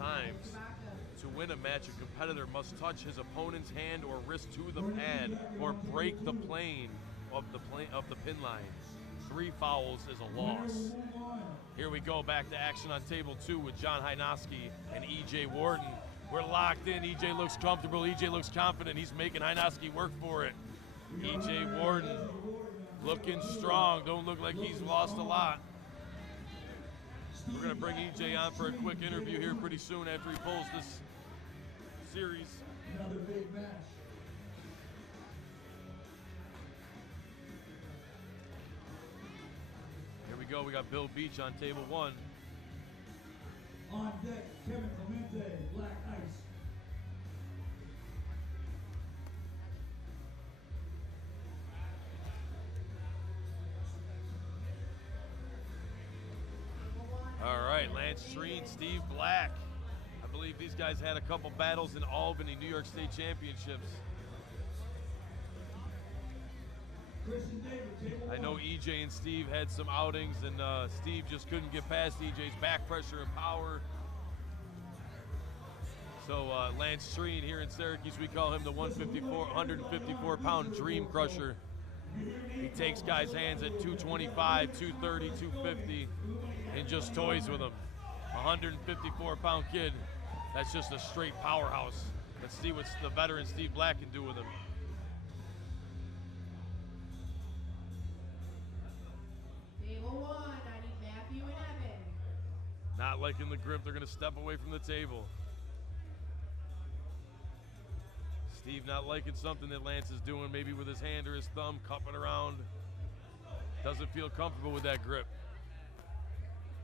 times. To win a match, a competitor must touch his opponent's hand or wrist to the pad or break the plane of the pin line. 3 fouls is a loss. Here we go, back to action on table 2 with John Hynoski and E.J. Warden. We're locked in. E.J. looks comfortable. E.J. looks confident. He's making Hynoski work for it. E.J. Warden looking strong. Don't look like he's lost a lot. We're going to bring E.J. on for a quick interview here pretty soon after he pulls this series. Another big match. Here we go. We got Bill Beach on table 1. On deck, Kevin Clemente, Black Ice. All right, Lance Treen, Steve Black. I believe these guys had a couple battles in Albany, New York State Championships. I know EJ and Steve had some outings, and Steve just couldn't get past EJ's back pressure and power. So Lance Treen here in Syracuse, we call him the 154-pound Dream Crusher. He takes guys' hands at 225, 230, 250, and just toys with them. 154-pound kid, that's just a straight powerhouse. Let's see what the veteran Steve Black can do with him. Table 1, I need Matthew and Evan. Not liking the grip, they're gonna step away from the table. Steve not liking something that Lance is doing, maybe with his hand or his thumb, cupping around. Doesn't feel comfortable with that grip.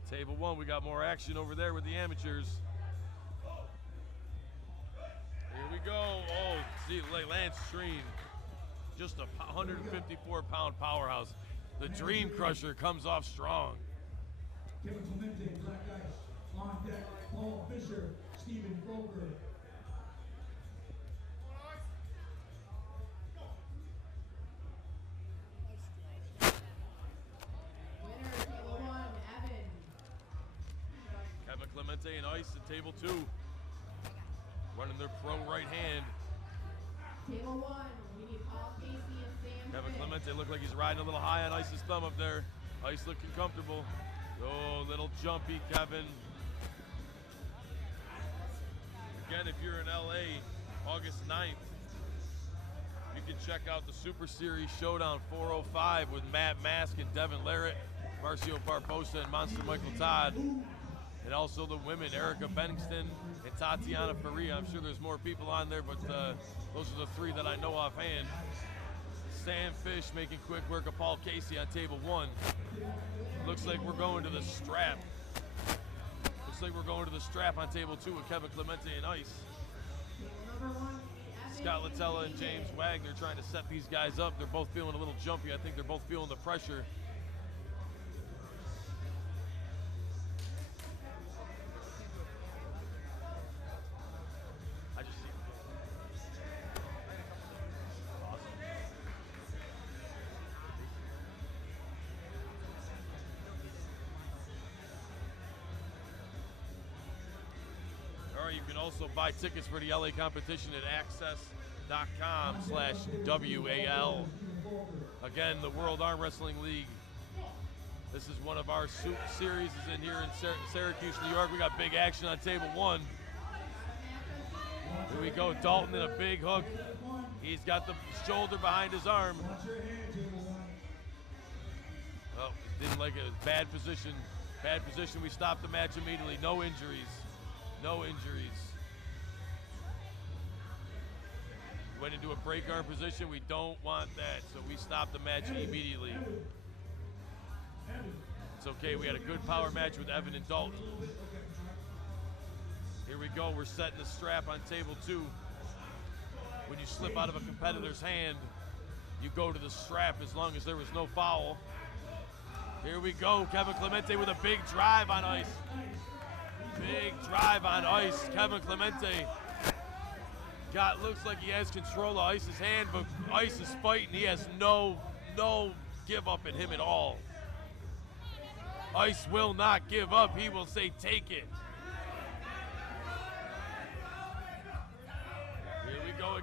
Table 1, we got more action over there with the amateurs. Here we go. Oh, see, Lance Treen, just a 154-pound powerhouse. The Dream Crusher comes off strong. Kevin Clemente, Black Ice. On deck, Paul Fisher, Stephen Grover. Winner, table 1, Evan. Kevin Clemente and Ice at table 2. Running their pro right hand. Table 1, we need Paul Casey and Sam Kevin Fish. Clemente looked like he's riding a little high on Ice's thumb up there. Ice looking comfortable. Oh, little jumpy Kevin. Again, if you're in LA, August 9th, you can check out the Super Series Showdown 405 with Matt Mask and Devin Larrett, Marcio Barbosa and Monster Michael Todd. And also the women, Erica Bennington and Tatiana Faria. I'm sure there's more people on there, but those are the 3 that I know offhand. Sam Fish making quick work of Paul Casey on table 1. Looks like we're going to the strap. Looks like we're going to the strap on table 2 with Kevin Clemente and Ice. Table number 1, Evan. Scott Latella and James Wagner trying to set these guys up. They're both feeling a little jumpy. I think they're both feeling the pressure. I just see. Awesome. All right, you can also buy tickets for the LA competition at access.com/WAL. Again, the World Arm Wrestling League. This is one of our series is in here in Syracuse, New York. We got big action on table 1. Here we go, Dalton in a big hook. He's got the shoulder behind his arm. Oh, didn't like it. It was bad position. Bad position. We stopped the match immediately. No injuries. No injuries. Went into a break arm position. We don't want that, so we stopped the match immediately. It's okay. We had a good power match with Evan and Dalton. Here we go. We're setting the strap on table 2. When you slip out of a competitor's hand, you go to the strap as long as there was no foul. Here we go. Kevin Clemente with a big drive on Ice. Big drive on Ice. Kevin Clemente looks like he has control of Ice's hand, but Ice is fighting. He has no give up in him at all. Ice will not give up. He will say, take it.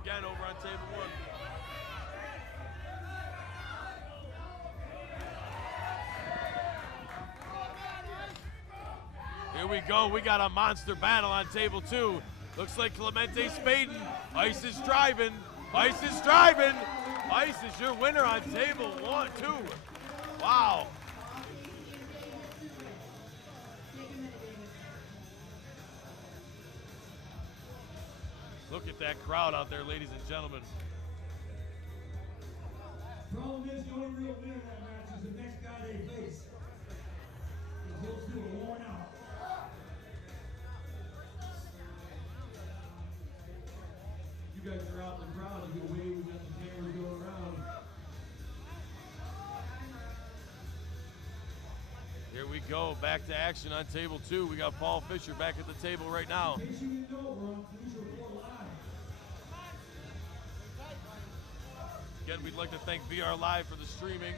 again over on table 1. Here we go. We got a monster battle on table 2. Looks like Clemente Spaden. Ice is driving. Ice is driving. Ice is your winner on table 1, 2. Wow. Look at that crowd out there, ladies and gentlemen. Problem is, the only real winner of that match is the next guy they face. Those two are worn out. You guys are out in the crowd. You can wave. We got the cameras going around. Here we go, back to action on table 2. We got Paul Fisher back at the table right now. In case you didn't know, we're on Bleacher Report Live. Again, we'd like to thank VR Live for the streaming.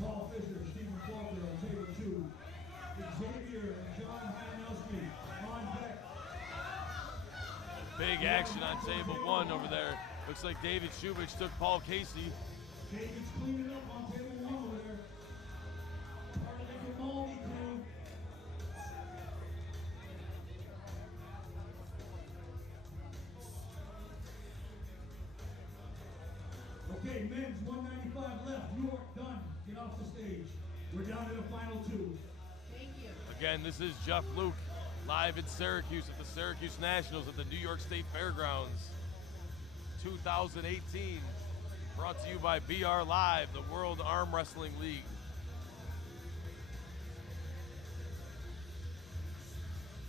Paul Fisher, Stephen Faulkner on table 2. Xavier and John Hanelski on deck. Big action on table 1 over there. Looks like David Shubich took Paul Casey. David's cleaning up on table 1 over there. Part of the Grimaldi crew. Okay, men's 195 left. New York done. Get off the stage. We're down to the final 2. Thank you. Again, this is Jeff Luke, live in Syracuse at the Syracuse Nationals at the New York State Fairgrounds 2018. Brought to you by BR Live, the World Arm Wrestling League.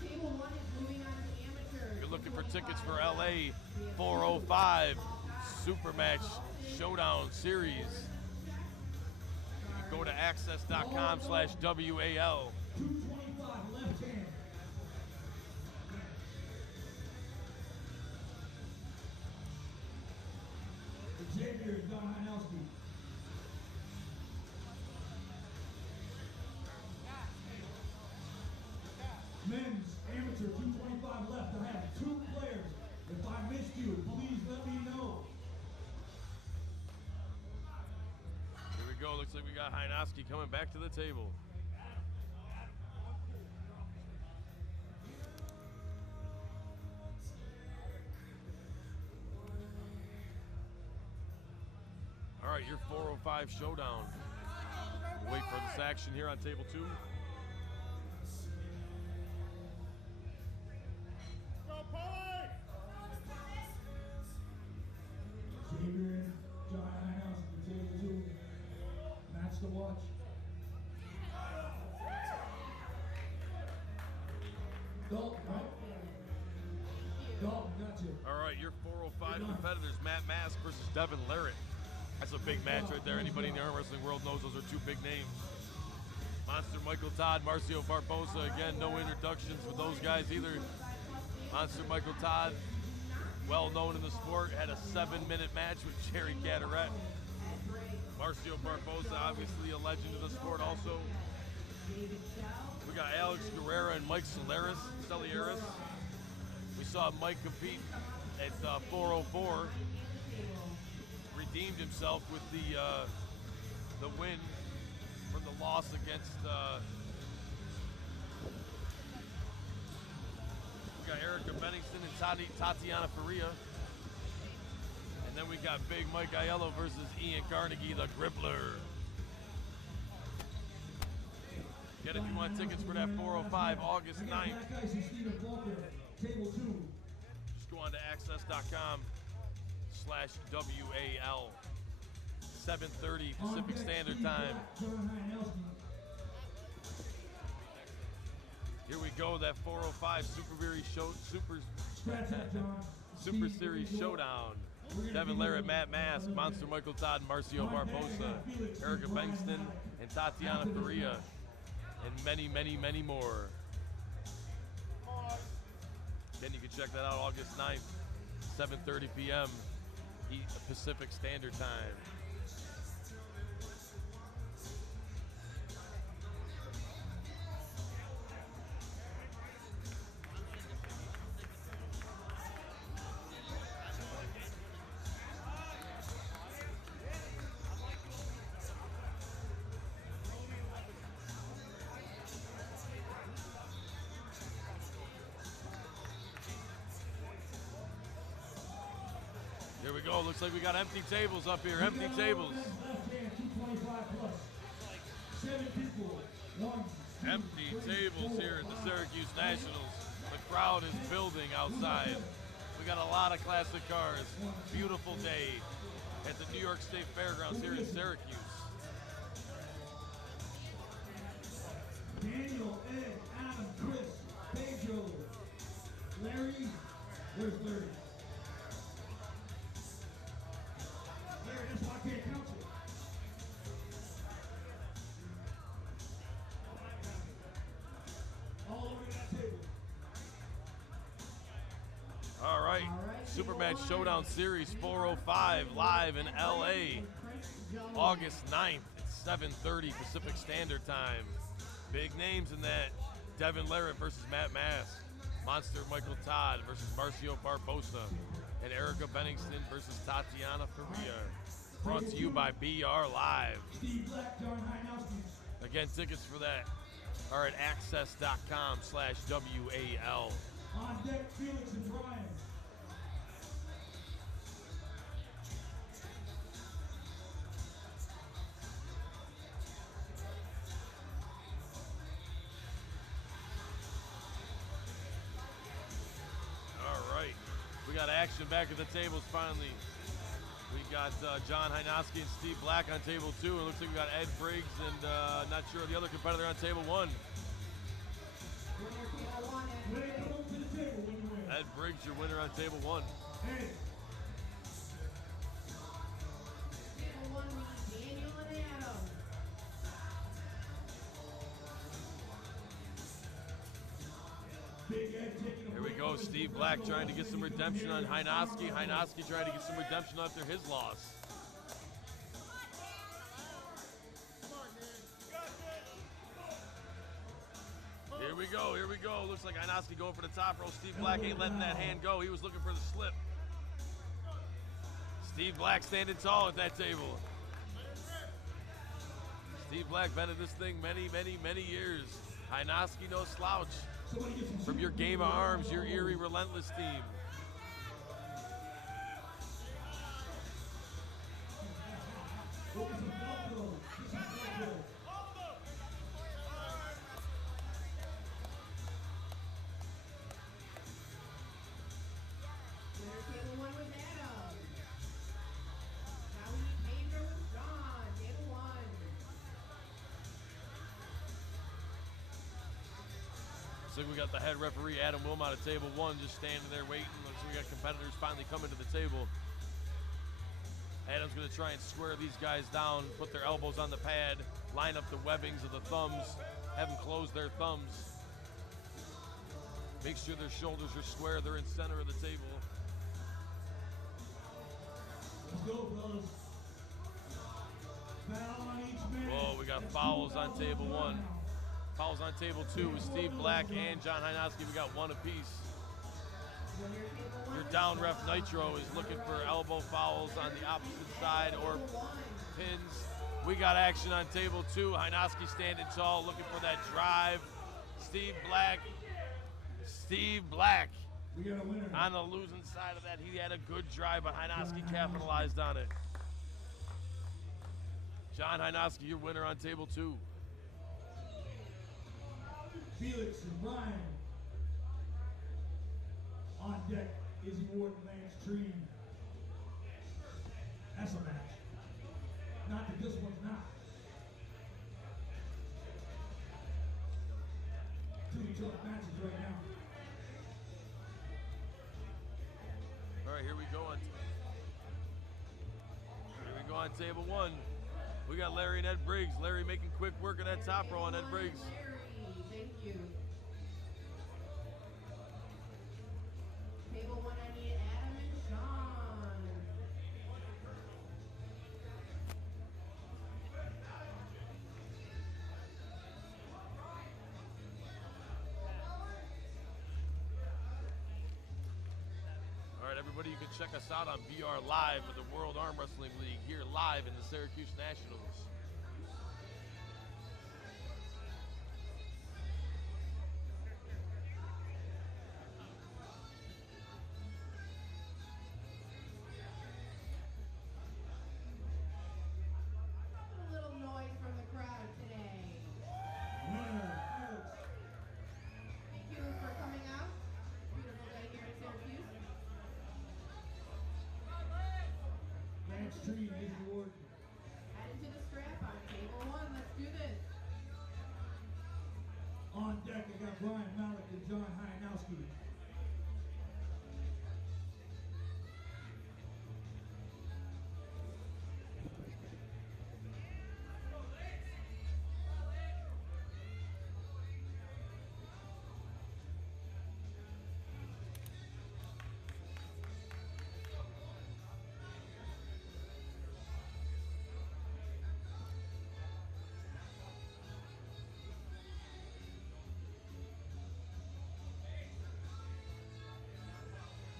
Table 1 is moving on to amateur. You're looking for tickets for LA 405 Supermatch Showdown Series. You can go to access.com/WAL. 225 left hand. Xavier and John Hanelski. Men's amateur 225 left. I have 2 players. If I missed you, please let me know. Here we go. Looks like we got Hajnowski coming back to the table. All right, your 405 showdown. We'll wait for this action here on table 2. Xavier and John Hanelski, table 2. Match to watch. Dalton, right? Dalton, got you. All right, your 405 competitors, Matt Mask versus Devin Larrett. That's a big match right there. Anybody in the arm wrestling world knows those are 2 big names. Monster Michael Todd, Marcio Barbosa. Again, no introductions with those guys either. Monster Michael Todd, well known in the sport, had a 7-minute match with Jerry Cataret. Marcio Barbosa, obviously a legend in the sport also. We got Alex Guerrera and Mike Celieris. We saw Mike compete at 404. Redeemed himself with the win from the loss against we got Erica Benningston and Tatiana Faria. And then we got Big Mike Aiello versus Ian Carnegie, the Grippler. Again, if you want tickets for that 405 August 9th, just go on to access.com/WAL. 7:30 Pacific Standard Time. Here we go, that 405 Super Series Showdown. Devin Larrett, Matt Mask, Monster Michael Todd, Marcio Barbosa, Erica Bengston, and Tatiana Faria, and many, many, many more. Again, you can check that out August 9th, 7:30 p.m. Pacific Standard Time. Here we go. Looks like we got empty tables up here. Empty tables. Left hand, 225 plus. 7 people, 1. Empty tables here at the Syracuse Nationals. The crowd is building outside. We got a lot of classic cars. Beautiful day at the New York State Fairgrounds here in Syracuse. Daniel, Ed, Adam, Chris, Pedro, Larry. Where's Larry? Larry, that's why I can't count you. All over that table. All right. Supermatch Showdown Series 405 live in LA. August 9th at 7:30 Pacific Standard Time. Big names in that. Devin Larrett versus Matt Mask. Monster Michael Todd versus Marcio Barbosa. And Erica Benningston versus Tatiana Faria. Brought to you by BR Live. Steve Black, John Heinowski. Again, tickets for that are at access.com/WAL. On deck, Felix and Brian. All right. We got action back at the tables finally. We got John Heinowski and Steve Black on table 2. It looks like we got Ed Briggs and not sure the other competitor on table 1. Ed Briggs, your winner on table 1. Hey. Table 1, Daniel and Adam. Big Ed taking a Here we go. Steve Black trying to get some redemption on Heinowski. Heinowski trying to get some redemption after his loss. Here we go. Here we go. Looks like Heinowski going for the top row. Steve Black ain't letting that hand go. He was looking for the slip. Steve Black standing tall at that table. Steve Black been in this thing many, many, many years. Heinowski no slouch. From your Game of Arms, your Erie Relentless team. Winner table 1 was Adam. Now we need Pedro and John. Table 1. Looks like we got the head referee, Adam Wilmot, at table 1, just standing there waiting. Looks like we got competitors finally coming to the table. Adam's going to try and square these guys down, put their elbows on the pad, line up the webbings of the thumbs, have them close their thumbs. Make sure their shoulders are square. They're in center of the table. Let's go, fellas. Foul on each man. Whoa, we got fouls on table 1. Fouls on table 2 with Steve Black and John Heinowski. We got 1 apiece. Winner table 1 Your was down ref John. Nitro is looking for elbow fouls on the opposite side or Table 1. pins. We got action on table 2. Heinowski standing tall, looking for that drive. Steve Black. Steve Black We got a winner. on the losing side of that. He had a good drive, but Heinowski capitalized on it. John Heinowski, your winner on table 2. Felix and Brian. On deck, Izzy Ward and Lance Treen. That's a match. Not that this one's not. Two tough matches right now. All right, here we go on table 1. We got Larry and Ed Briggs. Larry making quick work of that top row on Ed Briggs. Larry, thank you. Table 1, I need Adam and Sean. All right, everybody, you can check us out on BR Live with the World Arm Wrestling League here live in the Syracuse Nationals. Tree, Izzy Ward. Headed to the strap on table one. Let's do this. On deck, I got Brian Malik and John Hyanowski.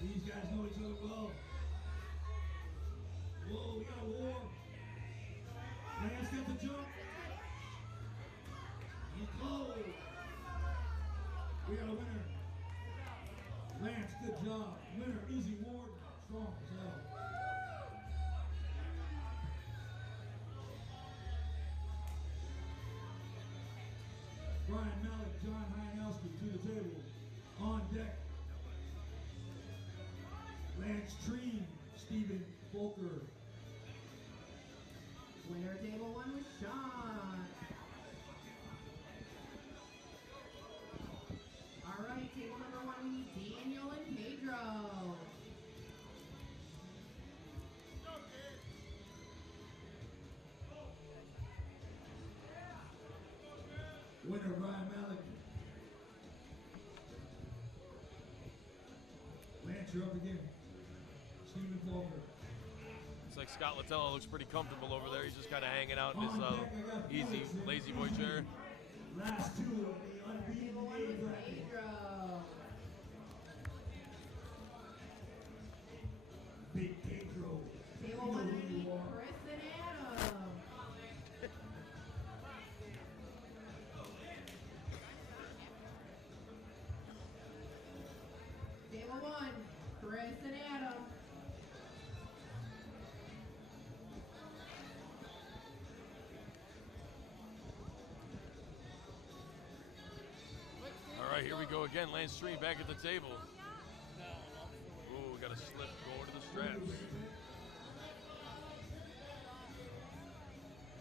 These guys know each other well. Whoa, we got a war. Lance got the jump. He's close. We got a winner. Lance, good job. Winner, Izzy Ward. Strong as hell. Brian Malik, John Hyanowski to the table. On deck. Lance Treen, Stephen Volker. Winner table one was Sean. All right, table number one, we need Daniel and Pedro. Winner, Brian Malik. Lance, you're up again. Stephen Volker. It's like Scott Latello looks pretty comfortable over there. He's just kind of hanging out in his easy, lazy boy chair. Last two of the unbeaten Table one A was bracket. Pedro. Big Pedro. Table You know one, who we need you are. Chris and Adam. Table one, Chris and Adam. All right, here we go again. Lance Stream back at the table. Ooh, we got a slip going to the straps.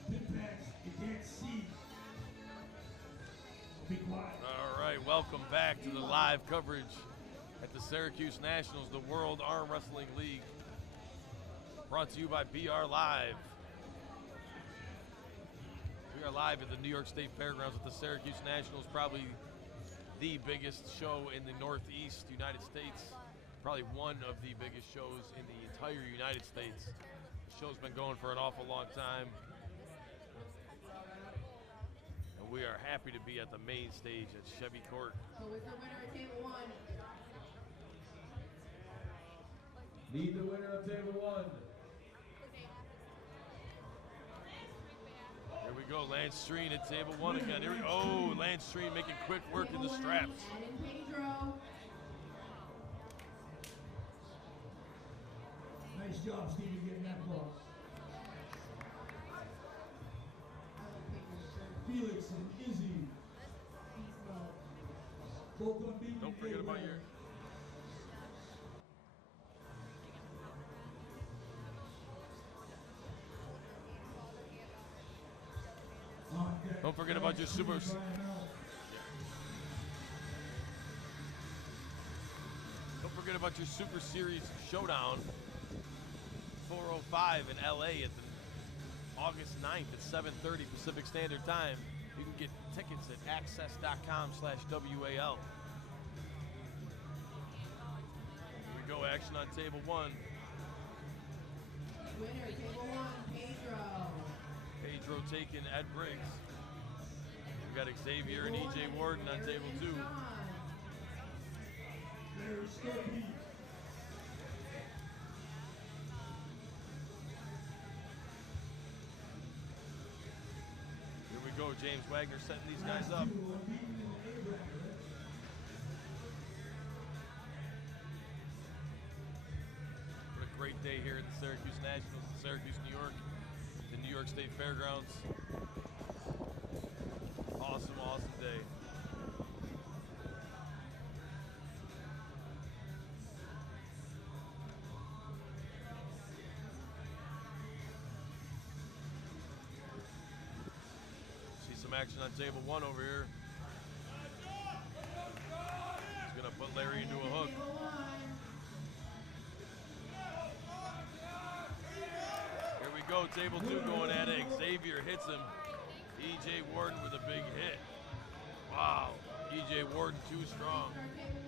Pit pass, you can't see. Be quiet. All right, welcome back to the live coverage at the Syracuse Nationals, the World Arm Wrestling League. Brought to you by BR Live. We are live at the New York State Fairgrounds at the Syracuse Nationals, probably the biggest show in the Northeast United States. Probably one of the biggest shows in the entire United States. The show's been going for an awful long time. And we are happy to be at the main stage at Chevy Court. Who is the winner of table one? Need the winner of table one. Here we go, Lance Stream at table one again. Here we go. Oh, Lance Stream making quick work in the straps. Ed and Pedro. Nice job, Stephen, getting that ball. Felix and Izzy. Both unbeaten. Don't forget about your. Don't forget about your super. Don't forget about your Super Series Showdown. 405 in LA at the August 9th at 7:30 Pacific Standard Time. You can get tickets at access.com/WAL. Here we go, action on table one. Winner, table one, Pedro. Pedro taking Ed Briggs. We got Xavier and EJ Warden on table two. There's Scorpy. Here we go, James Wagner setting these guys up. What a great day here at the Syracuse Nationals in Syracuse, New York, the New York State Fairgrounds. Awesome, awesome day. action on table 1 over here. He's gonna put Larry into a hook. Table 1. Here we go, table 2 going at it. Xavier hits him. E.J. Warden with a big hit. Wow, E.J. Warden too strong. Start table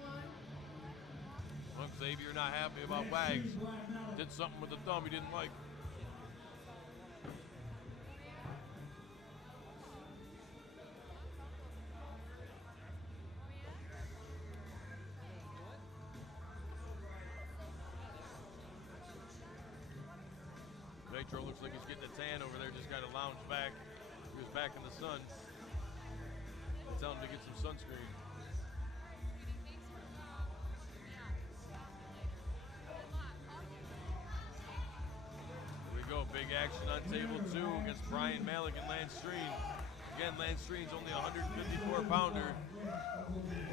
1. Look, Xavier not happy about Wags. Did something with the thumb he didn't like. Metro looks like he's getting a tan over there, just kind of lounged back. He was back in the sun. Tell him to get some sunscreen. Here we go, big action on table 2 against Brian Malik and Lance Streen. Again, Lance Streen's only a 154 pounder.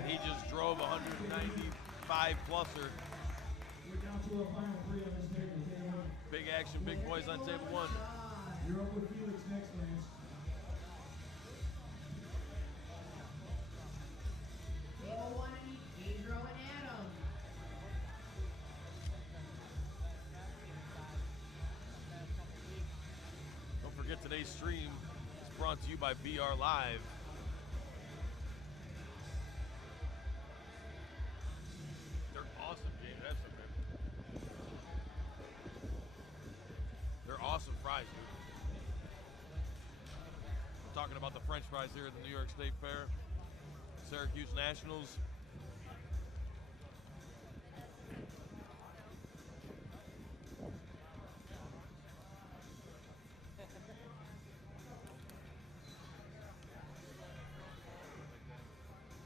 He just drove a 195 pluser. We're down to our final 3 on this table. Table 1. Big action, big boys on table 1. You're up with Felix next, Lance. Table 1 and Pedro and Adam. Don't forget today's stream is brought to you by BR Live. They're awesome, James. That's okay. They're awesome fries, dude. I'm talking about the French fries here at the New York State Fair. Syracuse Nationals.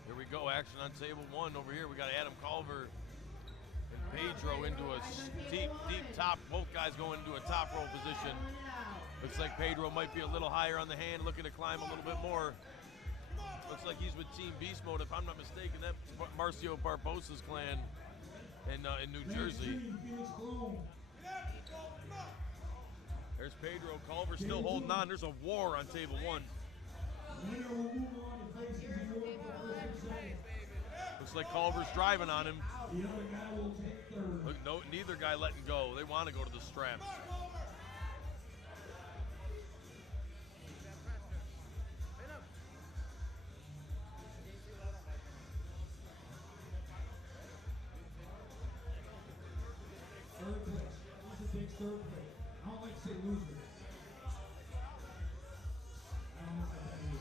Here we go, action on table 1 over here. We got Adam Culver and Pedro into a deep top. Both guys going into a top roll position. Looks like Pedro might be a little higher on the hand, looking to climb a little bit more. Looks like he's with Team Beast Mode, if I'm not mistaken. That's Marcio Barbosa's clan in New Jersey. There's Pedro. Culver still holding on. There's a war on table 1. Looks like Culver's driving on him. Look, no, neither guy letting go. They want to go to the straps. Third place. This takes third place. I don't like to say loser. I don't know what that is.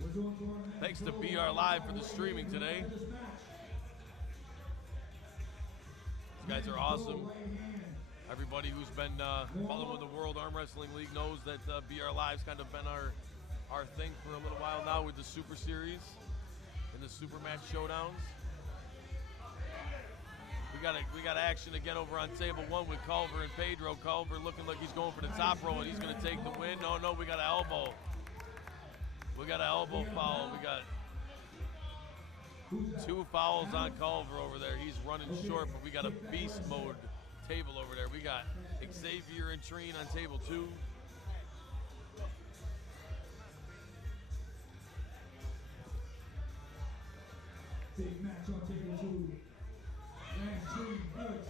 We're going to our next Thanks to row. BR Live for the streaming today. This match. These guys are awesome. Everybody who's been following the World Arm Wrestling League knows that BR Live's kind of been our thing for a little while now with the Super Series and the Super Match Showdowns. We got action again over on table 1 with Culver and Pedro. Culver looking like he's going for the top row and he's going to take the win. No, we got an elbow. We got an elbow foul. We got 2 fouls on Culver over there. He's running short, but we got a beast mode table over there. We got Xavier and Treen on table 2. Big match on table 2. Lance Streen, Felix.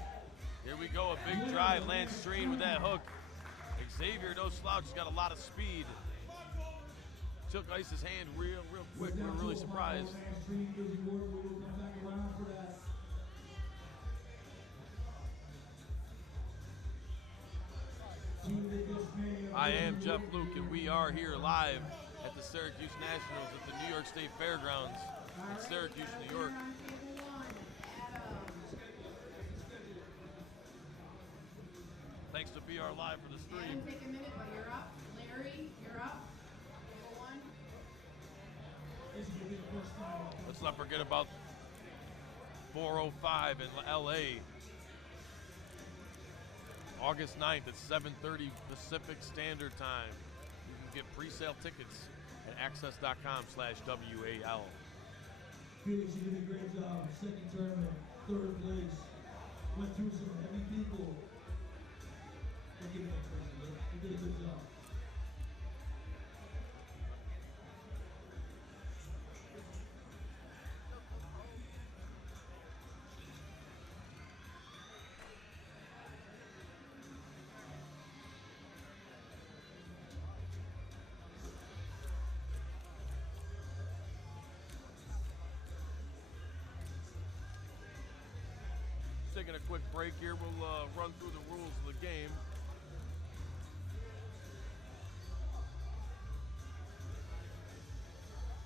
Here we go, a big drive. Lance Streen with that hook. Xavier, no slouch, he's got a lot of speed. Took Ice's hand real quick. We were really surprised. Lance Streen, Izzy Ward, we will come back around for that. I am Jeff Luke, and we are here live at the Syracuse Nationals at the New York State Fairgrounds in Syracuse, New York. Thanks to BR Live for the stream. Adam, take a minute, but you're up. Larry, you're up. Table 1. Let's not forget about 405 in LA. August 9th at 7:30 Pacific Standard Time. You can get pre-sale tickets at access.com/WAL. Felix, you did a great job. Second tournament, third place. Went through some heavy people. Don't give me that crazy look. You did a good job. Taking a quick break here. We'll run through the rules of the game.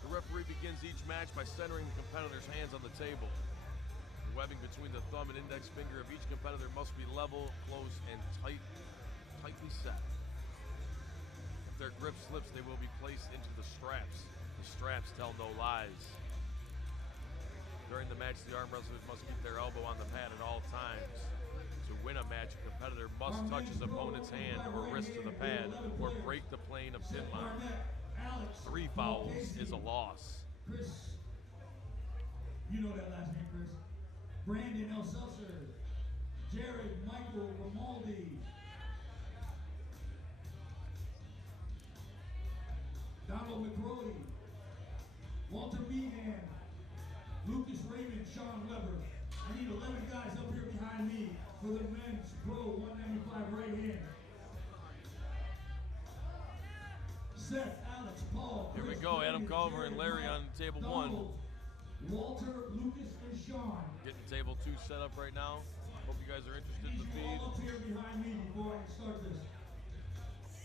The referee begins each match by centering the competitor's hands on the table. The webbing between the thumb and index finger of each competitor must be level, close, and tightly set. If their grip slips, they will be placed into the straps. The straps tell no lies. During the match, the arm wrestlers must keep their elbow on the pad at all times. To win a match, a competitor must touch his opponent's hand or wrist to the pad or break the plane of pin line. 3 fouls is a loss. Chris, you know that last name, Chris. Brandon L. Seltzer, Jared Michael Romaldi, Donald McCrory, Walter Meehan, Lucas Raymond, Sean Weber. I need 11 guys up here behind me for the men's pro 195 right hand. Seth, Alex, Paul, Here we Chris, go, Adam Brandon, Culver Jared, and Larry on table 1. Donald, Walter, Lucas, and Sean. Getting table 2 set up right now. Hope you guys are interested in the You feed. all up here behind me before I start this.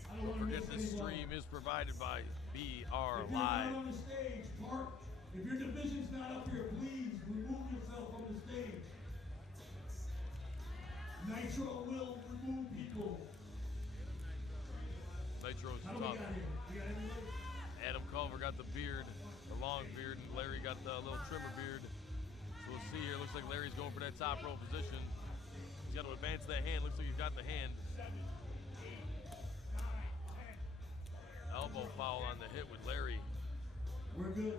I don't Don't want to forget miss this any ball. stream is provided by BR If you're not Live. on the stage, park. If your division's not up here, please remove yourself from the stage. Nitro will remove people. Nitro's How do we tough. got here? We got everybody? Adam Culver got the beard, the long beard, and Larry got the little trimmer beard. So we'll see here. Looks like Larry's going for that top row position. He's got to advance that hand. Looks like he's got the hand. Elbow foul on the hit with Larry. We're good.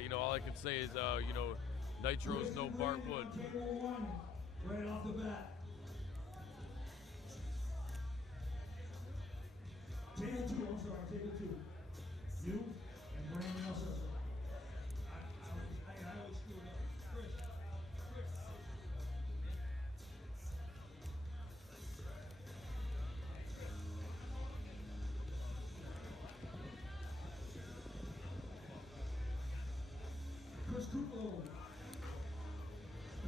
You know, all I can say is, you know, Nitro's no Bart Wood. Table 1, right off the bat. Table 2, I'm sorry, table 2. You and Brandon L. Seltzer. I always screw it up. Chris. Chris Kuplo.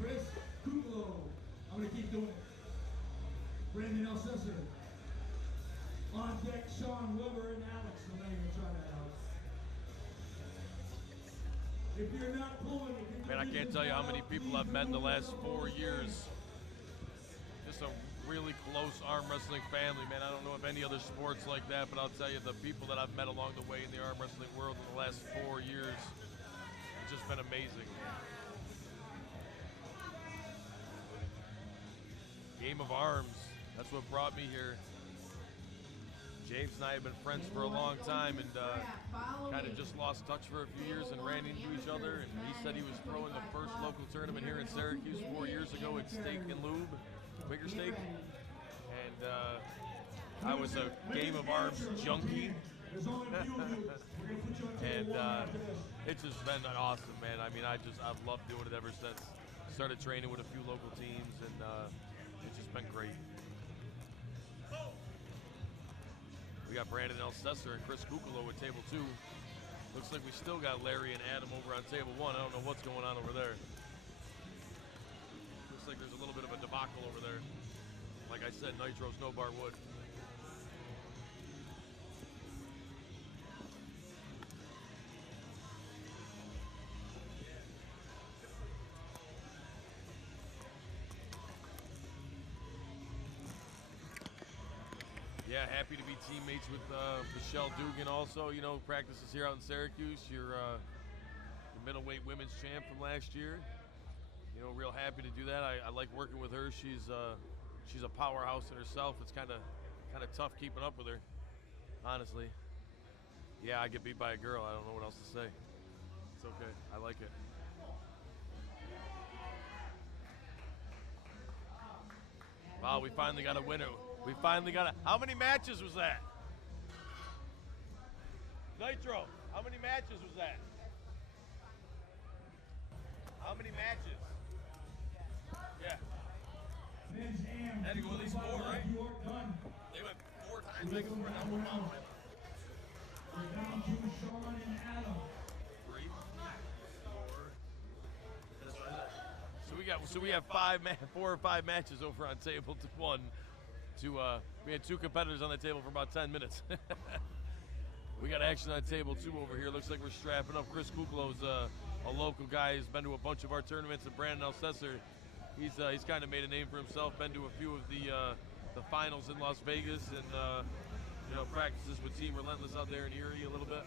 Chris Kuplo. I'm going to keep doing it. Brandon L. Seltzer. On deck, Sean Weber and Alex. I'm not even going to try that out. If you're not pulling, if you're Man, I can't tell you how many people I've met in the last 4 years. Just a really close arm wrestling family, man. I don't know of any other sports like that, but I'll tell you, the people that I've met along the way in the arm wrestling world in the last 4 years, it's just been amazing. Game of Arms, that's what brought me here. James and I have been friends for a long time, and kind of just lost touch for a few years and ran into each other. And he said he was throwing the first local tournament here in Syracuse 4 years ago at Steak and Lube, Bigger Steak. And I was a Game of Arms junkie. And it's just been awesome, man. I mean, I've loved doing it ever since. Started training with a few local teams, and it's just been great. We got Brandon L. Seltzer and Chris Kukalo at table 2. Looks like we still got Larry and Adam over on table 1. I don't know what's going on over there. Looks like there's a little bit of a debacle over there. Like I said, Nitro's no Bart Wood. Yeah, happy to be teammates with Michelle Dugan also, you know, practices here out in Syracuse. You're the middleweight women's champ from last year. You know, real happy to do that. I like working with her. She's a powerhouse in herself. It's kind of tough keeping up with her, honestly. Yeah, I get beat by a girl. I don't know what else to say. It's okay. I like it. Wow, we finally got a winner. We finally got a... How many matches was that? Nitro, how many matches was that? How many matches? Yeah. Men's AM. Had to go at least 4, right? You are done. They went 4 times. They scored. Now we're down with We're down to Sean and Adam. 3, 4. That's right. So we have 4 or 5 matches over on table 1. We had 2 competitors on the table for about 10 minutes. We got action on table 2 over here. Looks like we're strapping up. Chris Kuklow's a local guy. He's been to a bunch of our tournaments. And Brandon Alcesser, he's kind of made a name for himself. Been to a few of the finals in Las Vegas, and practices with Team Relentless out there in Erie a little bit.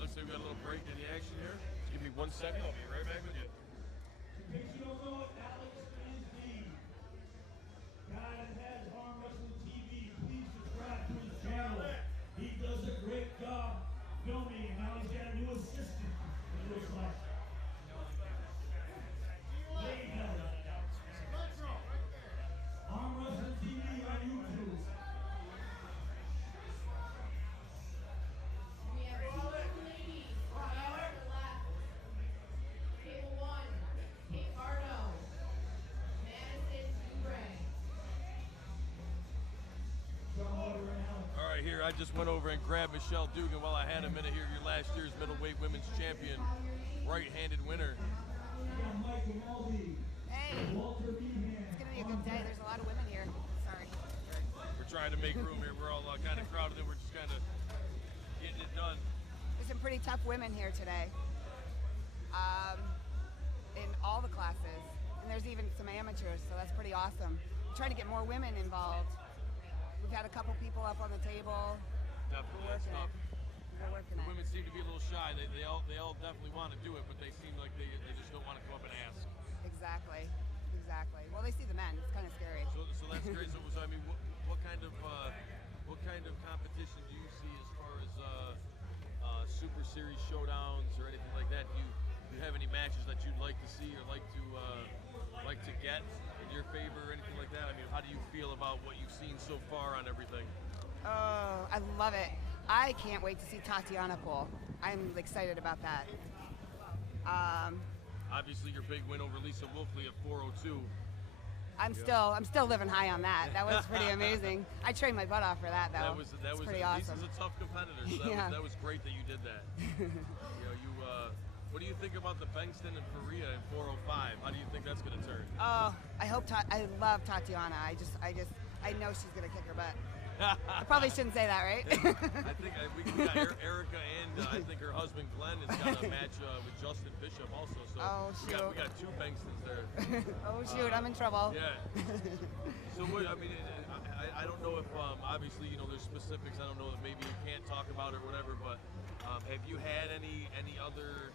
Looks like we got a little break in the action here. Just give me 1 second. I'll be right back with you. In case you don't know it, Alex is the guy that has Arm Wrestling TV. Please subscribe to his channel. He does a great job filming, and now he's got a new assistant, it looks like. Arm Wrestling TV on YouTube. We have 2 ladies. Power to the left. Table 1, Ricardo. Madison Dubray. All right, here, I just went over and grabbed Michelle Dugan while I had a minute here. Your last year's middleweight women's champion, right-handed winner. Hey, it's gonna be a good day. There's a lot of women here. Sorry. We're trying to make room here. We're all kind of crowded in. We're just kind of getting it done. There's some pretty tough women here today. In all the classes. And there's even some amateurs, so that's pretty awesome. I'm trying to get more women involved. We've had a couple people up on the table. Definitely, that's tough. We're working The it. women seem to be a little shy. They all definitely want to do it, but they seem like they just don't want to come up and ask. Exactly. Well, they see the men. It's kind of scary. So that's great. So I mean, what kind of competition do you see as far as Super Series showdowns or anything like that? Do you have any matches that you'd like to see or like to get in your favor or anything like that? I mean, how do you feel about what you've seen so far on everything? Oh, I love it. I can't wait to see Tatiana pull. I'm excited about that. Obviously, your big win over Lisa Wolfley at 402. I'm still living high on that. That was pretty amazing. I trained my butt off for that, though. That was pretty awesome. Lisa's a tough competitor, so that was great that you did that. What do you think about the Bengston and Faria in 405? How do you think that's going to turn? Oh, I love Tatiana. I know she's gonna kick her butt. I probably shouldn't say that, right? I think we got Erica, and I think her husband Glenn has got a match with Justin Bishop also. So we got 2 Bengstons there. Oh shoot, I'm in trouble. Yeah. So what, I mean, I don't know if obviously there's specifics. I don't know if maybe you can't talk about it or whatever. But have you had any other,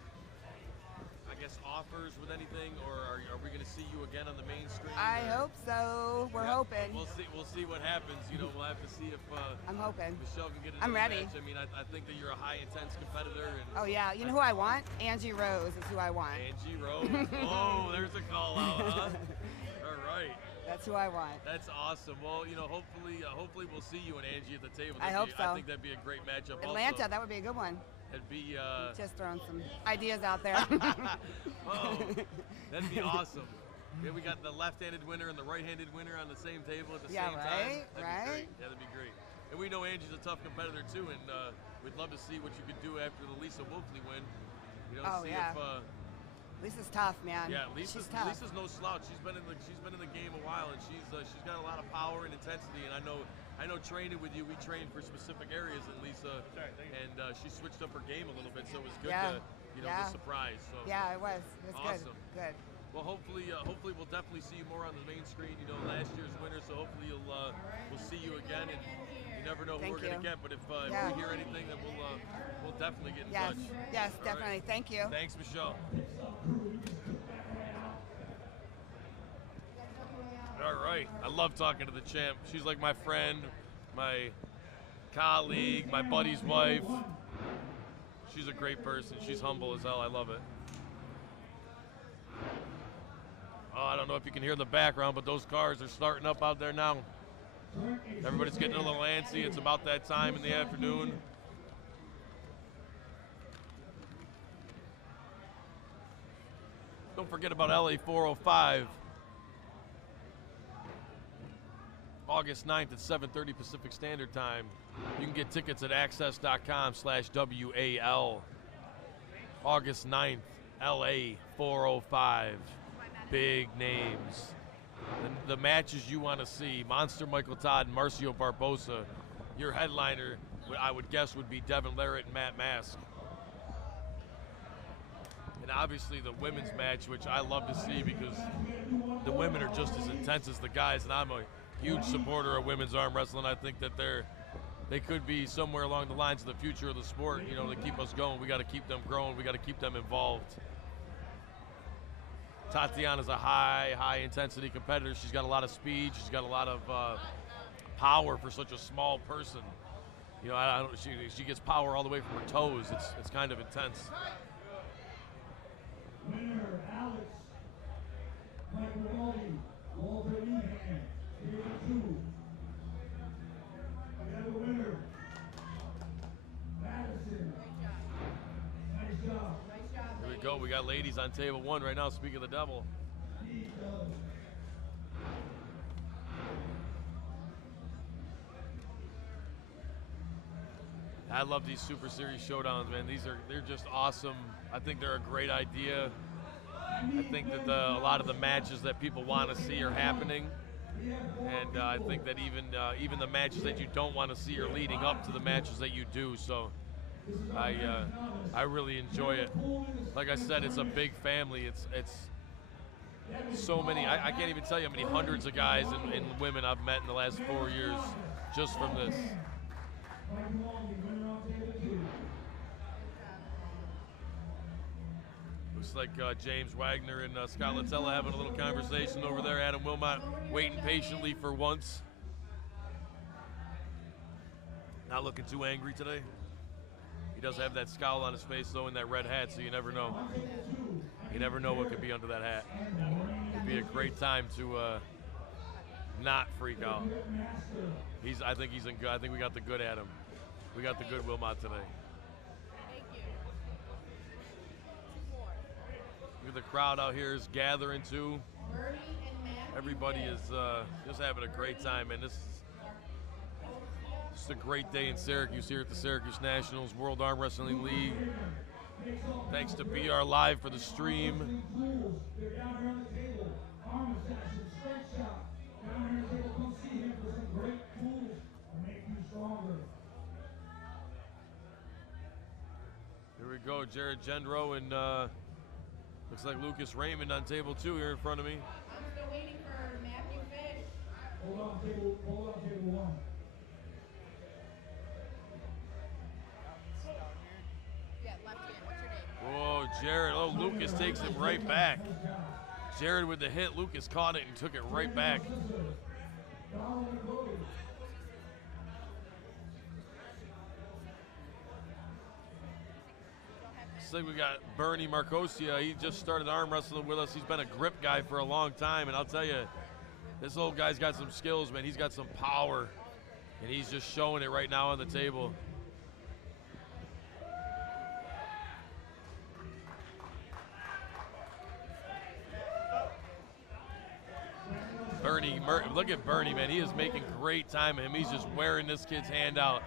I guess, offers with anything, or are we going to see you again on the main screen? I hope so. We're hoping. We'll see what happens. We'll have to see if I'm hoping Michelle can get it. I'm ready. Match. I mean, I think that you're a high intense competitor. And oh yeah, you know who I want? Angie Rose is who I want. Angie Rose. Oh, there's a call out, huh? All right. That's who I want. That's awesome. Well, hopefully we'll see you and Angie at the table. I hope so. I think that'd be a great matchup. Atlanta, also. that would be a good one. That'd be Just throwing some ideas out there. oh, that'd be awesome. Yeah, we got the left-handed winner and the right-handed winner on the same table at the Yeah, same time. right, That'd right. be great. Yeah, that'd be great. And we know Angie's a tough competitor too, and we'd love to see what you could do after the Lisa Wolfley win. You know, Oh, see yeah. if Lisa's tough, man. yeah, Lisa's She's tough. no slouch. She's been in the game a while, and she's got a lot of power and intensity. And I know training with you, we trained for specific areas in Lisa, and she switched up her game a little bit, so it was good Yeah. to the surprise. So Yeah, it was. It was awesome. Good. Well, hopefully we'll definitely see you more on the main screen. You know, last year's winner, so hopefully we'll see you again. And you never know who Thank we're gonna you. get, but if Yeah. we hear anything, then we'll definitely get in Yes. touch. Yes, All right. definitely. Thank you. Thanks, Michelle. All right. I love talking to the champ. She's like my friend, my colleague, my buddy's wife. She's a great person. She's humble as hell. I love it. Oh, I don't know if you can hear the background, but those cars are starting up out there now. Everybody's getting a little antsy. It's about that time in the afternoon. Don't forget about LA 405. August 9th at 7:30 Pacific Standard Time. You can get tickets at access.com/WAL. August 9th, LA 405. Big names. The matches you want to see: Monster Michael Todd and Marcio Barbosa. Your headliner, I would guess, would be Devin Larratt and Matt Mask. And obviously the women's match, which I love to see because the women are just as intense as the guys, and I'm a huge supporter of women's arm wrestling. I think that they could be somewhere along the lines of the future of the sport. You know, they keep us going. We got to keep them growing. We got to keep them involved. Tatiana's a high intensity competitor. She's got a lot of speed. She's got a lot of power for such a small person. You know, she gets power all the way from her toes. It's kind of intense. Winner, Alex. Michael Waldy, Walter Meehan, here 2. We have a winner. Madison. Nice job. Here we go. We got ladies on table 1 right now. Speak of the devil. I love these Super Series showdowns, man. They're just awesome. I think they're a great idea. I think that a lot of the matches that people want to see are happening, and I think that even the matches that you don't want to see are leading up to the matches that you do. So I really enjoy it. Like I said, it's a big family. It's so many. I can't even tell you how many hundreds of guys and women I've met in the last 4 years just from this. Looks like James Wagner and Scott Latella having a little conversation over there. Adam Wilmot waiting patiently for once. Not looking too angry today. He does have that scowl on his face, though, in that red hat, so you never know. You never know what could be under that hat. It'd be a great time to not freak out. I think he's in good. I think we got the good Adam. We got the good Wilmot today. Look at the crowd out here is gathering too. Everybody is just having a great time, and this is just a great day in Syracuse here at the Syracuse Nationals World Arm Wrestling League. Thanks to BR Live for the stream. They're down here on the table. Arm assassin, strength shot. Down here on the table, come see him for some great tools to make you stronger. Here we go, Jared Gendro and looks like Lucas Raymond on table 2 here in front of me. I'm still waiting for Matthew Fish. Hold on, table 1. Yeah, left hand. What's your name? Whoa, Jared. Oh, Lucas takes him right back. Jared with the hit. Lucas caught it and took it right back. Looks like we got Bernie Marcosia. He just started arm wrestling with us. He's been a grip guy for a long time, and I'll tell you, this old guy's got some skills, man. He's got some power, and he's just showing it right now on the table. look at Bernie, man. He is making great time of him. He's just wearing this kid's hand out.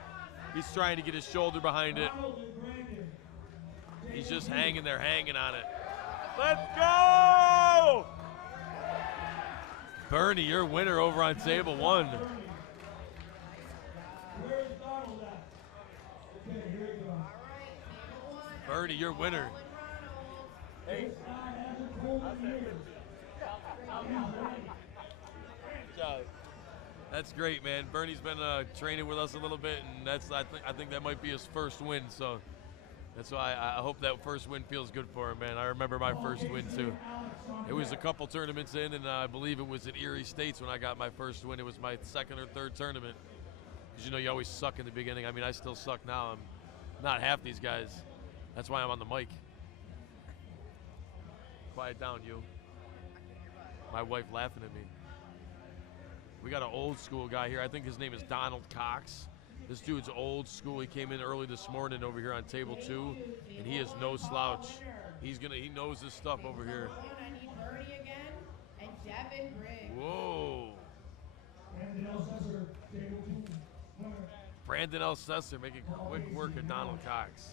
He's trying to get his shoulder behind it. He's just hanging there, hanging on it. Let's go! Bernie, your winner over on table 1. Bernie, your winner. Hey. That's great, man. Bernie's been training with us a little bit, and I think that might be his first win. So that's why I hope that first win feels good for him, man. I remember my first win too. It was a couple tournaments in, and I believe it was at Erie States when I got my first win. It was my second or third tournament. Because you know you always suck in the beginning. I mean, I still suck now. I'm not half these guys. That's why I'm on the mic. Quiet down, you. My wife laughing at me. We got an old school guy here. I think his name is Donald Cox. This dude's old school. He came in early this morning over here on table 2, and he is no slouch. He knows his stuff over here. I need Bernie again and Devin Briggs. Whoa. Brandon Elsesser making quick work of Donald Cox.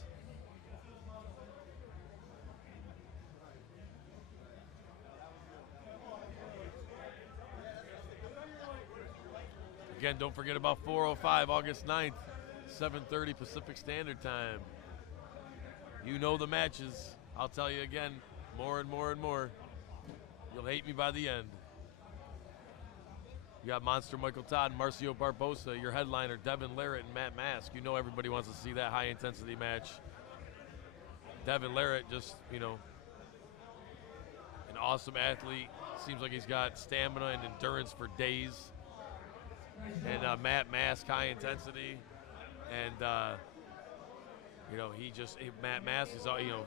Again, don't forget about 405, August 9th, 7:30 Pacific Standard Time. You know the matches. I'll tell you again, more and more and more. You'll hate me by the end. You got Monster Michael Todd and Marcio Barbosa, your headliner, Devin Larrett and Matt Mask. You know everybody wants to see that high-intensity match. Devin Larrett, just, you know, an awesome athlete. Seems like he's got stamina and endurance for days. And Matt Mask, high intensity, and you know Matt Mask is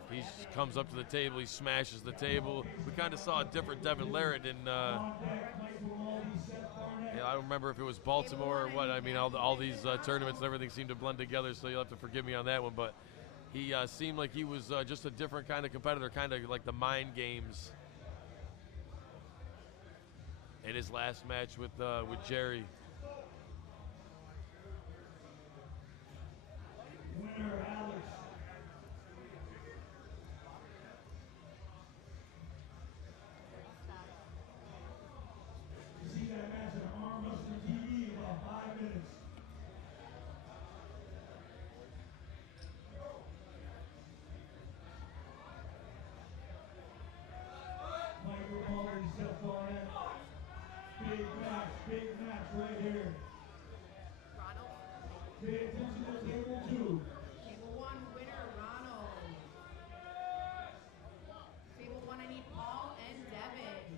he comes up to the table, he smashes the table. We kind of saw a different Devin Larrett in I don't remember if it was Baltimore or what. I mean, all these tournaments and everything seem to blend together, so you'll have to forgive me on that one. But he seemed like he was just a different kind of competitor, kind of like the mind games in his last match with Jerry. Winner, Alex. You see that match on Arm Wrestling TV in about 5 minutes. Mike Grimaldi, Seth Barnett. Big match right here. Pay attention to table 2. Table 1 winner, Ronald. Table 1, I need Paul and Devin.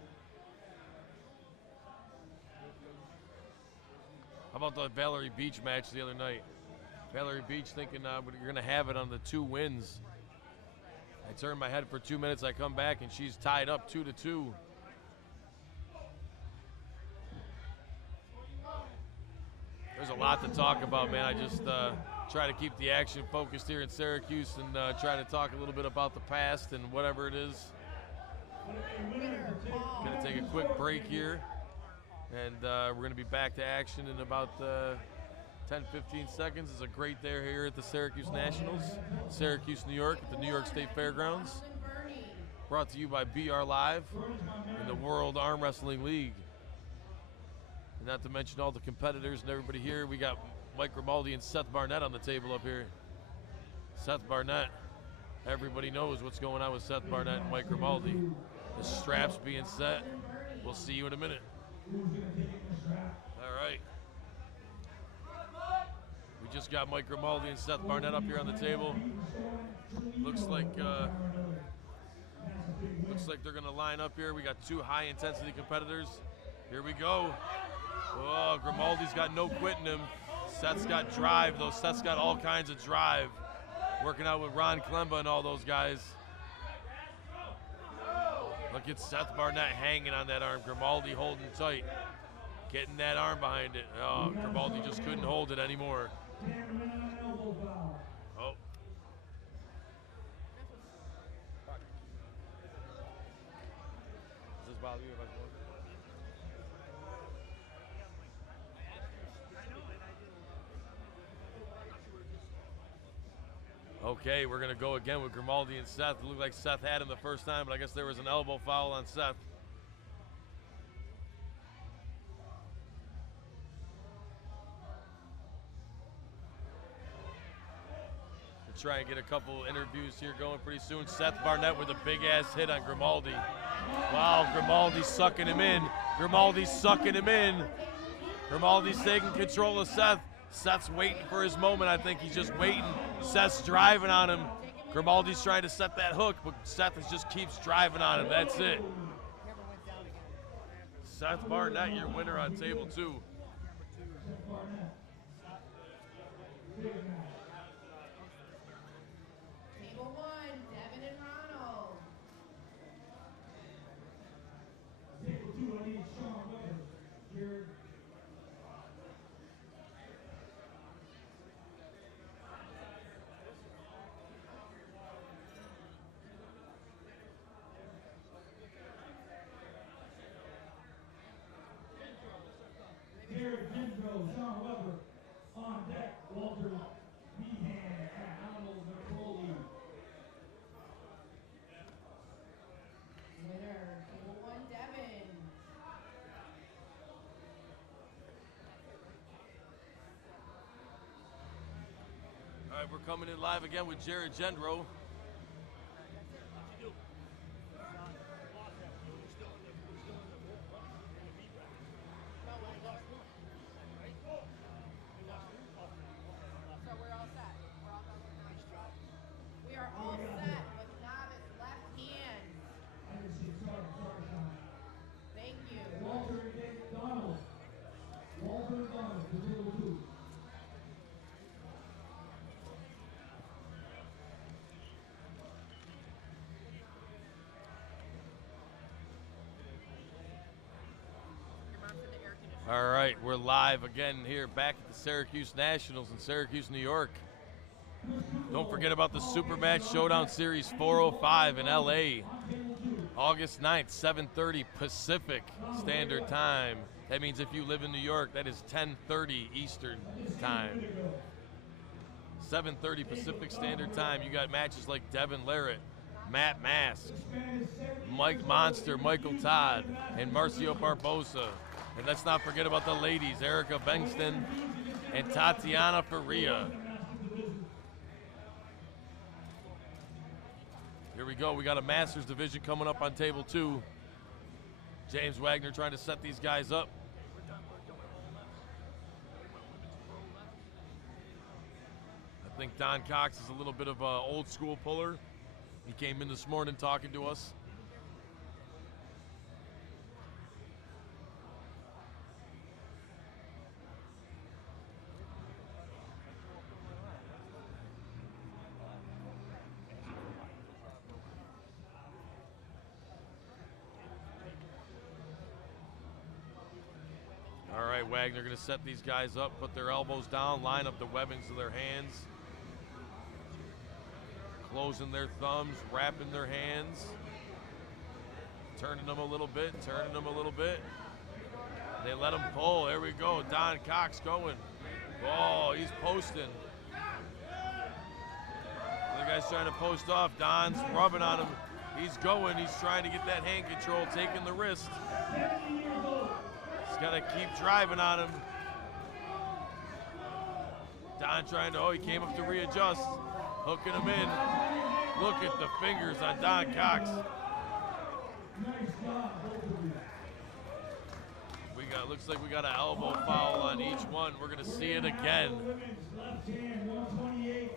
How about the Valerie Beach match the other night? Valerie Beach thinking you're going to have it on the 2 wins. I turn my head for 2 minutes, I come back, and she's tied up 2-2. There's a lot to talk about, man. I just try to keep the action focused here in Syracuse and try to talk a little bit about the past and whatever it is. Going to take a quick break here, and we're going to be back to action in about 10-15 seconds. It's a great day here at the Syracuse Nationals, Syracuse, New York, at the New York State Fairgrounds. Brought to you by BR Live and the World Arm Wrestling League. And not to mention all the competitors and everybody here. We got Mike Grimaldi and Seth Barnett on the table up here. Seth Barnett, everybody knows what's going on with Seth Barnett and Mike Grimaldi. The strap's being set. We'll see you in a minute. All right. We just got Mike Grimaldi and Seth Barnett up here on the table. Looks like they're going to line up here. We got 2 high-intensity competitors. Here we go. Oh, Grimaldi's got no quit in him. Seth's got drive, though. Seth's got all kinds of drive. Working out with Ron Klemba and all those guys. Look at Seth Barnett hanging on that arm. Grimaldi holding tight. Getting that arm behind it. Oh, Grimaldi just couldn't hold it anymore. Oh. Does this bother you if I go? Okay, we're gonna go again with Grimaldi and Seth. It looked like Seth had him the first time, but I guess there was an elbow foul on Seth. We'll try and get a couple interviews here going pretty soon. Seth Barnett with a big-ass hit on Grimaldi. Wow, Grimaldi's sucking him in. Grimaldi's sucking him in. Grimaldi's taking control of Seth. Seth's waiting for his moment. I think he's just waiting. Seth's driving on him. Grimaldi's trying to set that hook, but Seth just keeps driving on him. That's it. Seth Barnett, your winner on table 2. Table 1, Devin and Ronald. Table 2, I need Sean Weber. Jared. Jared Gendro, Sean Weber. On deck, Walter Meehan and Arnold McCroley. Winner, table 1, Devin. All right, we're coming in live again with Jared Gendro. We are all set with novice left hand. I didn't see, sorry, Sean. Thank you. Walter Donald. Walter Donald, to table 2. All right, we're live again here back at the Syracuse Nationals in Syracuse, New York. Don't forget about the Supermatch Showdown Series 405 in LA. August 9th, 7:30 Pacific Standard Time. That means if you live in New York, that is 10:30 Eastern Time. 7:30 Pacific Standard Time. You got matches like Devin Larrett, Matt Mask, Mike Monster, Michael Todd, and Marcio Barbosa. And let's not forget about the ladies, Erica Bengston and Tatiana Faria. Here we go. We got a Masters division coming up on table 2. James Wagner trying to set these guys up. I think Don Cox is a little bit of an old school puller. He came in this morning talking to us. All right, Wagner going to set these guys up, put their elbows down, line up the webbings of their hands, closing their thumbs, wrapping their hands, turning them a little bit, turning them a little bit. They let him pull. There we go. Don Cox going. Oh, he's posting. The guy's trying to post off. Don's rubbing on him. He's going. He's trying to get that hand control, taking the wrist. He's got to keep driving on him. Don trying to, oh, he came up to readjust, hooking him in. Look at the fingers on Don Cox. Looks like we got an elbow foul on each one. We're going to see it again. Left hand, 128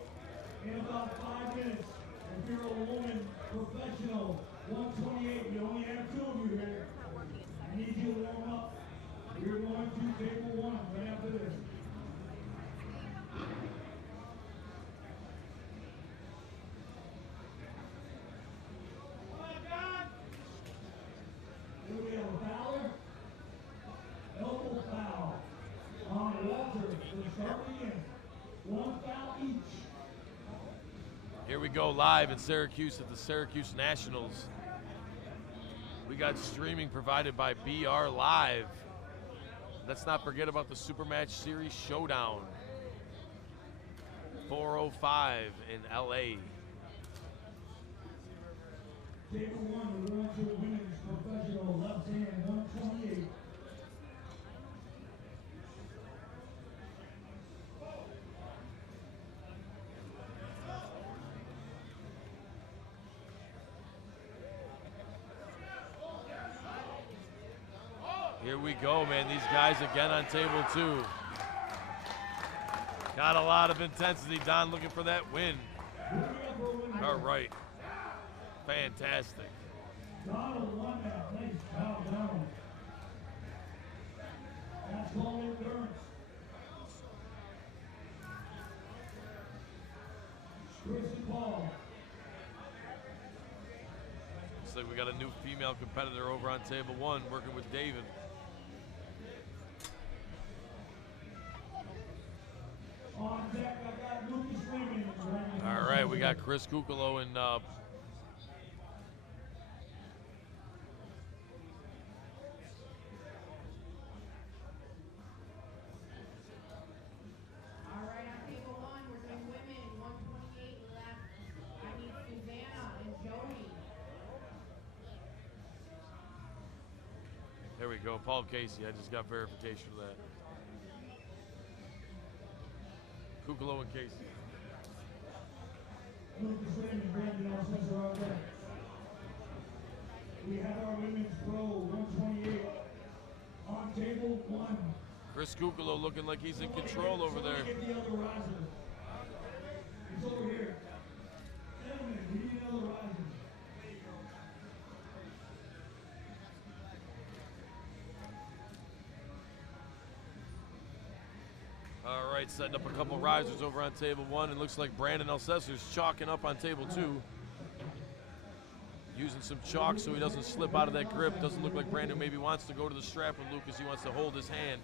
in about 5 minutes. If you're a woman professional, 128. We only have 2 of you here. I need you to warm up. We're going to table 1 right after this. Here we have a fouler. Elbow foul on Walter to start the game. 1 foul each. Here we go live in Syracuse at the Syracuse Nationals. We got streaming provided by BR Live. Let's not forget about the Supermatch Series Showdown. 405 in LA. Table one, we're on to the women's professional left hand, 128. Here we go, man. These guys again on table two. Got a lot of intensity. Don looking for that win. All right. Fantastic. Donald won that. Nice job, Donald. That's called endurance. Chris and Paul. Looks like we got a new female competitor over on table one working with David. On deck, I got Lucas Raymond. All right, we got Chris Kukolo and All right, on table one, we're doing women, 128 left. I need Susanna and Jody. there we go, Paul Casey. I just got verification of that. Kukolo and Casey. Lucas Raymond, Brandon Alcester on deck. We have our women's pro, 128. On table one. Chris Kukolo looking like he's in control over there. Get the other riser. He's over here. Gentlemen, we need another riser. All right, setting up a couple risers over on table one. It looks like Brandon Alcesser's chalking up on table two. Using some chalk so he doesn't slip out of that grip. Doesn't look like Brandon maybe wants to go to the strap with Lucas. He wants to hold his hand.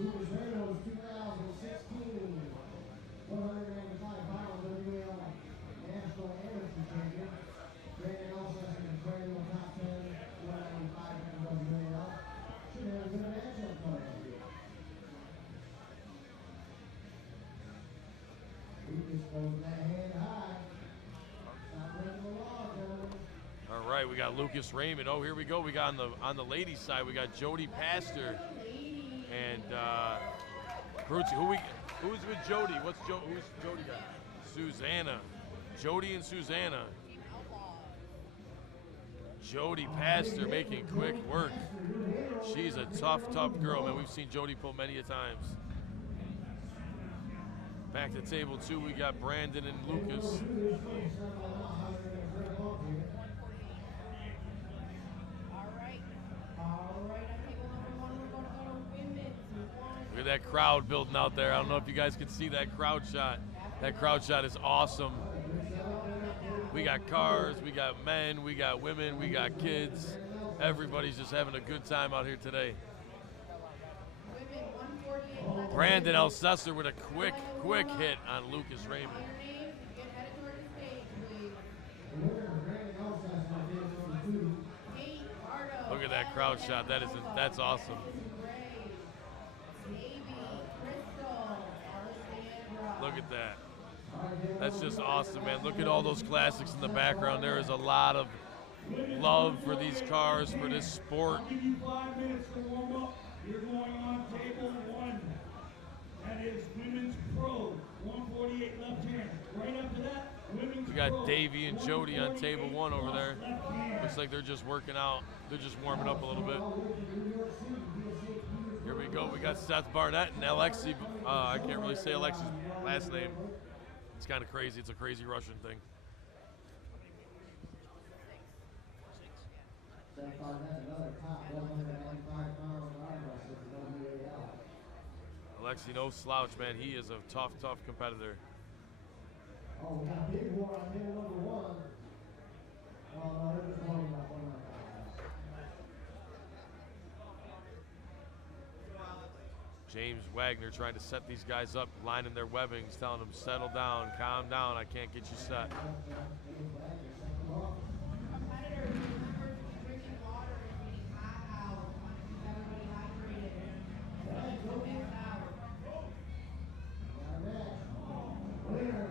Lucas Reynolds, 2016, 195 pounds WAL National Amateur Champion. Brandon Alcester, incredible top 10, 195 pounds WAL. Should have a good matchup coming up here. Lucas goes that hand high. Stop breaking the law, gentlemen. All right, we got Lucas Raymond. Oh, here we go. We got on the ladies' side, we got Jody Pastor and Cruci. Who's with Jody? Who's Jody got? Susanna. Jody and Susanna. Jody Pastor making quick work. She's a tough girl, man. We've seen Jody pull many a times. Back to table two, we got Brandon and Lucas. Look at that crowd building out there. I don't know if you guys can see that crowd shot. That crowd shot is awesome. We got cars, we got men, we got women, we got kids. Everybody's just having a good time out here today. Brandon Alcester with a quick hit on Lucas Raymond. Look at that crowd shot. That's awesome. Look at that. That's just awesome, man. Look at all those classics in the background. There is a lot of love for these cars, for this sport. I'll give you 5 minutes to warm up. You're going on table one. That is women's pro, 148 left hand. Right after that, women's We got pro, Davey and Jody on table one over there. left hand. Looks like they're just working out. They're just warming up a little bit. Here we go. We got Seth Barnett and Alexi. I can't really say Alexi's last name. It's kind of crazy. It's a crazy Russian thing. Seth Barnett, another top 195 pound arm wrestler for WAL. Alexi, no slouch, man. He is a tough competitor. Oh, we got a big war on table number one. Oh, no, they're just talking about 195. James Wagner trying to set these guys up, lining their webbings, telling them, settle down, calm down, I can't get you set. Competitors, remember to be drinking water and eating hot hours. Want to keep everybody hydrated. Don't miss out. Our next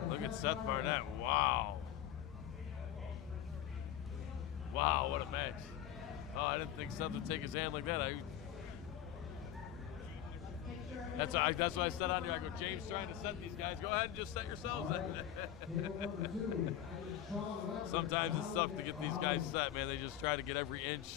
Look at Seth Barnett. Wow. Wow, what a match. Oh, I didn't think Seth would take his hand like that. That's what I said on here. I go, James trying to set these guys. Go ahead and just set yourselves. Sometimes it's tough to get these guys set, man. They just try to get every inch.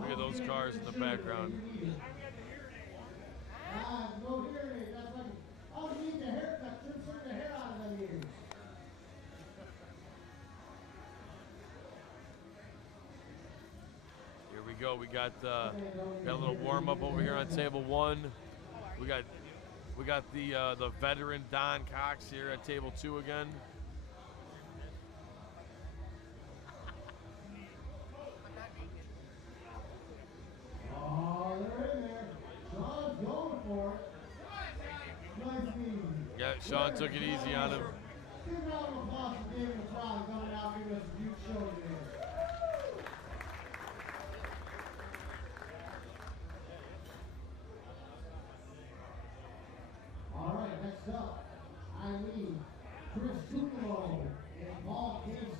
Look at those cars in the background. Here we go. We got a little warm up over here on table 1. We got the veteran Don Cox here at table 2 again. Oh, they're in there. Sean's going for it. Nice knee. Yeah, Sean took it easy on him. Give a round of applause for David McCrowley coming out and giving us a huge show today. All right, next up, Eileen, Chris Tupelo, and Paul Casey.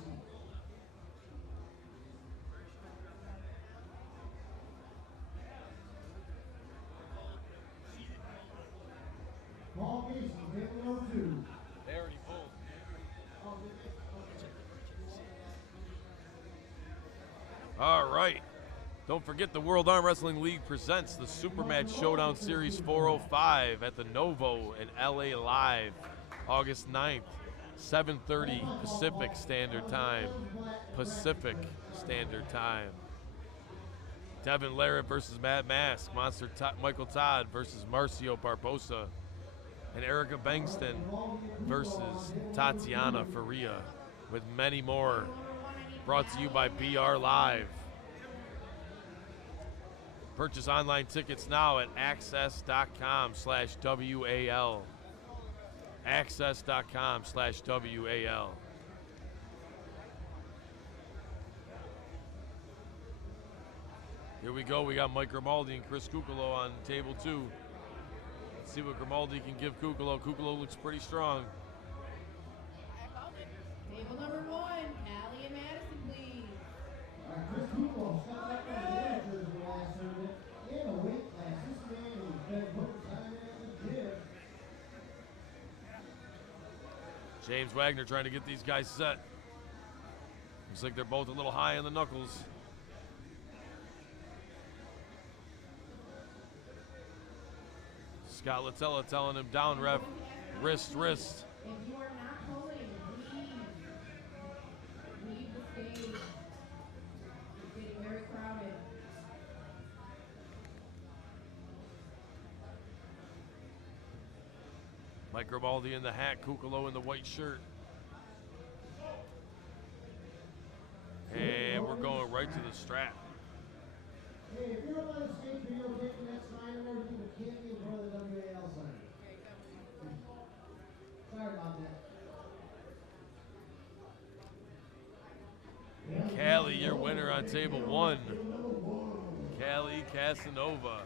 Paul Casey, table number 2. They already pulled. All right. Don't forget the World Arm Wrestling League presents the Supermatch Showdown Series 405 at the Novo in LA Live, August 9th, 7:30 Pacific Standard Time. Pacific Standard Time. Devin Larrett versus Matt Mask, Michael Todd versus Marcio Barbosa, and Erica Bengston versus Tatiana Faria, with many more. Brought to you by BR Live. Purchase online tickets now at access.com/WAL. Access.com/WAL. Here we go. We got Mike Grimaldi and Chris Kukolo on table 2. Let's see what Grimaldi can give Kukolo. Kukolo looks pretty strong. Table number 1, Allie and Madison, please. Chris Kukolo stepped up on the managers in the last tournament in a weight class. This man has been putting time in the gym. James Wagner trying to get these guys set. Looks like they're both a little high on the knuckles. Scott Latella telling him down, ref. Wrist. If you are not pulling, please leave the stage. It's getting very crowded. Mike Grimaldi in the hat, Kukolo in the white shirt. And we're going right to the strap. Hey, if you're on the stage videotaping that sign or you can't be in front of the WAL sign. Sorry about that. Callie, your winner on table 1. Callie Casanova.